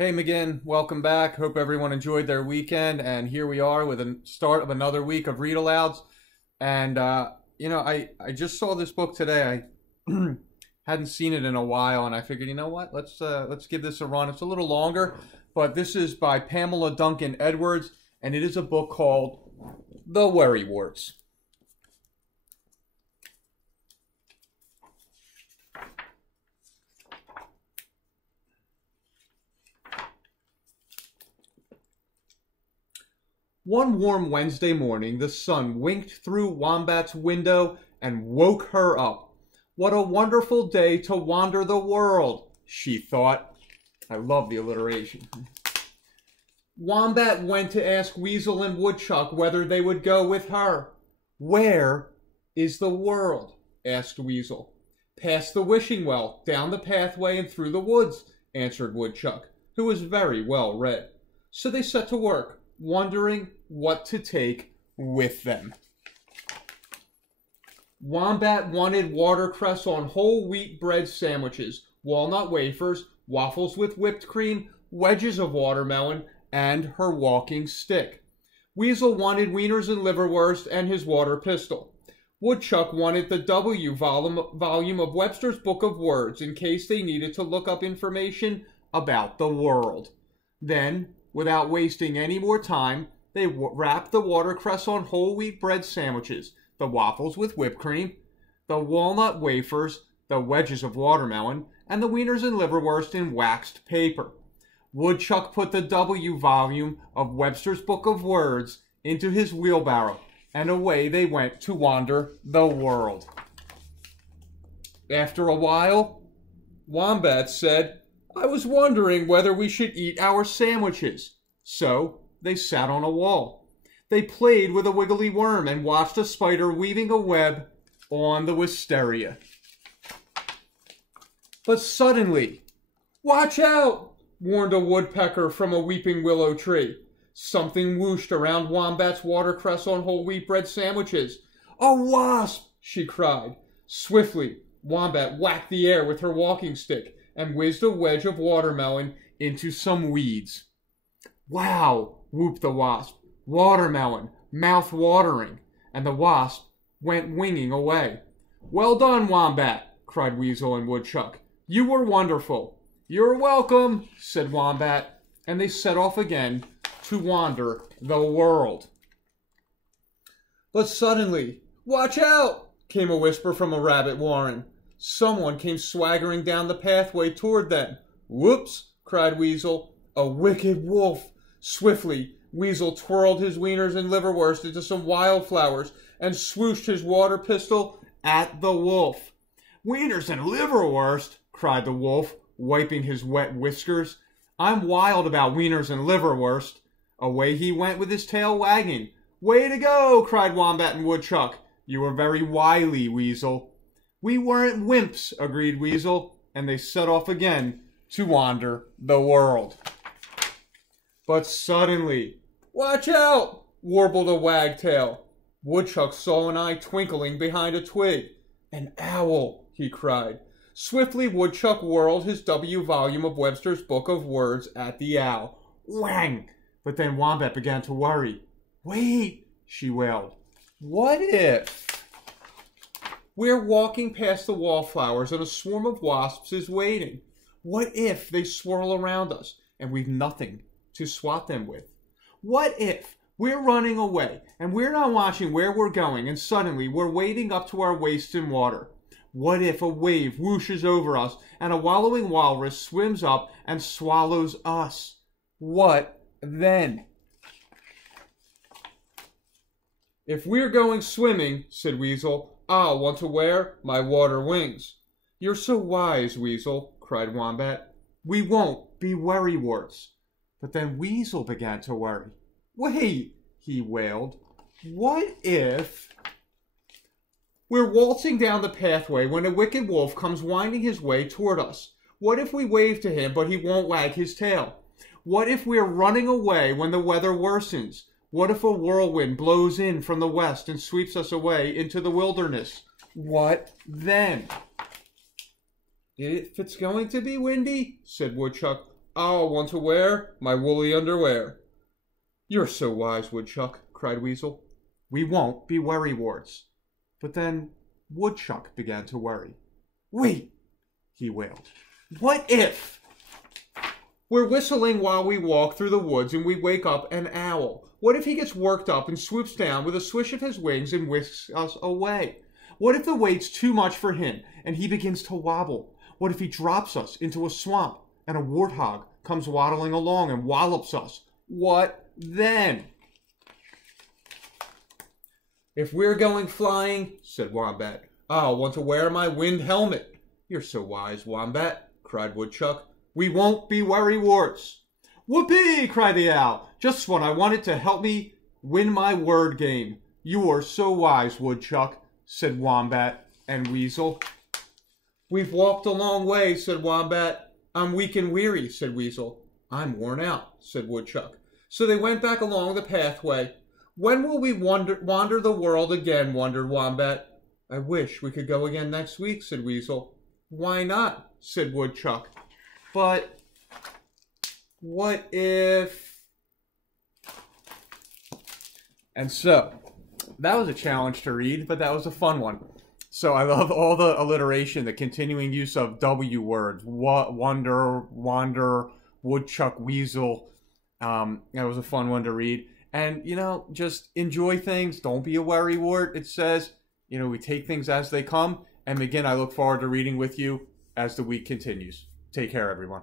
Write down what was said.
Hey McGinn, welcome back. Hope everyone enjoyed their weekend. And here we are with the start of another week of read alouds. And I just saw this book today. I hadn't seen it in a while, and I figured, you know what? Let's give this a run. It's a little longer, but this is by Pamela Duncan Edwards, and it is a book called The Worrywarts. One warm Wednesday morning, the sun winked through Wombat's window and woke her up. What a wonderful day to wander the world, she thought. I love the alliteration. Wombat went to ask Weasel and Woodchuck whether they would go with her. Where is the world? Asked Weasel. Past the wishing well, down the pathway and through the woods, answered Woodchuck, who was very well read. So they set to work, wondering what to take with them. Wombat wanted watercress on whole wheat bread sandwiches, walnut wafers, waffles with whipped cream, wedges of watermelon, and her walking stick. Weasel wanted wieners and liverwurst and his water pistol. Woodchuck wanted the W volume of Webster's Book of Words in case they needed to look up information about the world. Then, without wasting any more time, they wrapped the watercress on whole wheat bread sandwiches, the waffles with whipped cream, the walnut wafers, the wedges of watermelon, and the wieners and liverwurst in waxed paper. Woodchuck put the W volume of Webster's Book of Words into his wheelbarrow, and away they went to wander the world. After a while, Wombat said, I was wondering whether we should eat our sandwiches. So they sat on a wall. They played with a wiggly worm and watched a spider weaving a web on the wisteria. But suddenly, watch out, warned a woodpecker from a weeping willow tree. Something whooshed around Wombat's watercress on whole wheat bread sandwiches. A wasp, she cried. Swiftly, Wombat whacked the air with her walking stick and whizzed a wedge of watermelon into some weeds. Wow, whooped the wasp. Watermelon, mouth-watering. And the wasp went winging away. Well done, Wombat, cried Weasel and Woodchuck. You were wonderful. You're welcome, said Wombat, and they set off again to wander the world. But suddenly, watch out, came a whisper from a rabbit warren. Someone came swaggering down the pathway toward them. Whoops, cried Weasel. A wicked wolf. Swiftly, Weasel twirled his wieners and liverwurst into some wildflowers and swooshed his water pistol at the wolf. Wieners and liverwurst, cried the wolf, wiping his wet whiskers. I'm wild about wieners and liverwurst. Away he went with his tail wagging. Way to go, cried Wombat and Woodchuck. You were very wily, Weasel. We weren't wimps, agreed Weasel, and they set off again to wander the world. But suddenly, watch out, warbled a wagtail. Woodchuck saw an eye twinkling behind a twig. An owl, he cried. Swiftly Woodchuck whirled his W volume of Webster's Book of Words at the owl. Whang! But then Wombat began to worry. Wait, she wailed. What if? We're walking past the wallflowers and a swarm of wasps is waiting. What if they swirl around us and we've nothing to swat them with? What if we're running away and we're not watching where we're going and suddenly we're wading up to our waists in water? What if a wave whooshes over us and a wallowing walrus swims up and swallows us? What then? If we're going swimming, said Weasel, I'll want to wear my water wings. You're so wise, Weasel, cried Wombat. We won't be worrywarts. But then Weasel began to worry. Wait, he wailed. What if... We're waltzing down the pathway when a wicked wolf comes winding his way toward us. What if we wave to him, but he won't wag his tail? What if we're running away when the weather worsens? What if a whirlwind blows in from the west and sweeps us away into the wilderness? What then? If it's going to be windy, said Woodchuck, I'll want to wear my woolly underwear. You're so wise, Woodchuck, cried Weasel. We won't be worrywarts. But then Woodchuck began to worry. Wait, he wailed. What if? We're whistling while we walk through the woods and we wake up an owl. What if he gets worked up and swoops down with a swish of his wings and whisks us away? What if the weight's too much for him and he begins to wobble? What if he drops us into a swamp and a warthog comes waddling along and wallops us? What then? If we're going flying, said Wombat, I'll want to wear my wind helmet. You're so wise, Wombat, cried Woodchuck. We won't be worrywarts. Whoopee, cried the owl. Just what I wanted to help me win my word game. You are so wise, Woodchuck, said Wombat and Weasel. We've walked a long way, said Wombat. I'm weak and weary, said Weasel. I'm worn out, said Woodchuck. So they went back along the pathway. When will we wander the world again, wondered Wombat. I wish we could go again next week, said Weasel. Why not, said Woodchuck. But what if... And so, that was a challenge to read, but that was a fun one. So I love all the alliteration, the continuing use of W words. Wonder, wander, Woodchuck, Weasel. That was a fun one to read. And, you know, just enjoy things. Don't be a worrywart. It says, you know, we take things as they come. And again, I look forward to reading with you as the week continues. Take care, everyone.